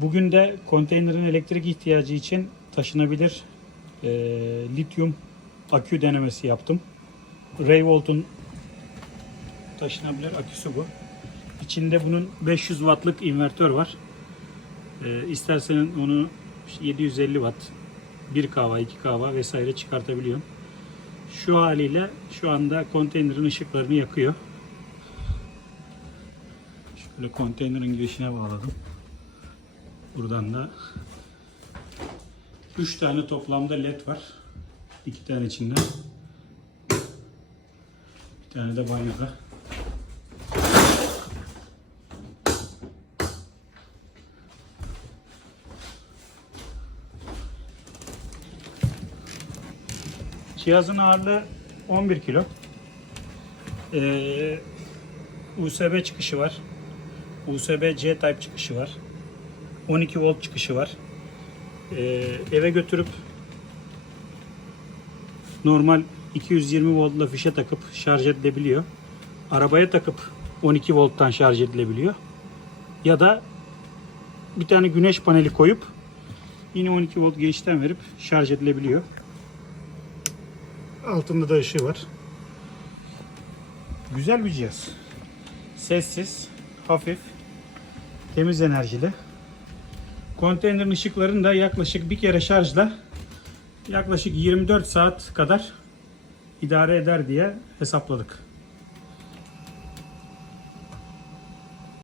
Bugün de konteynerin elektrik ihtiyacı için taşınabilir e, lityum akü denemesi yaptım. Rayvolt'un taşınabilir aküsü bu. İçinde bunun 500 wattlık invertör var. E, istersen onu 750 watt 1 kahva 2 kahva vesaire çıkartabiliyorum. Şu haliyle şu anda konteynerin ışıklarını yakıyor. Şöyle konteynerin girişine bağladım. Buradan da 3 tane toplamda led var. 2 tane içinde. Bir tane de banyoda. Cihazın ağırlığı 11 kilo. Ee, USB çıkışı var. USB-C Type çıkışı var. 12 volt çıkışı var. Ee, eve götürüp normal 220 voltla fişe takıp şarj edilebiliyor. Arabaya takıp 12 volttan şarj edilebiliyor. Ya da bir tane güneş paneli koyup yine 12 volt geçten verip şarj edilebiliyor. Altında da ışığı var. Güzel bir cihaz. Sessiz, hafif, temiz enerjili. Konteynerin ışıklarını da yaklaşık bir kere şarjla yaklaşık 24 saat kadar idare eder diye hesapladık.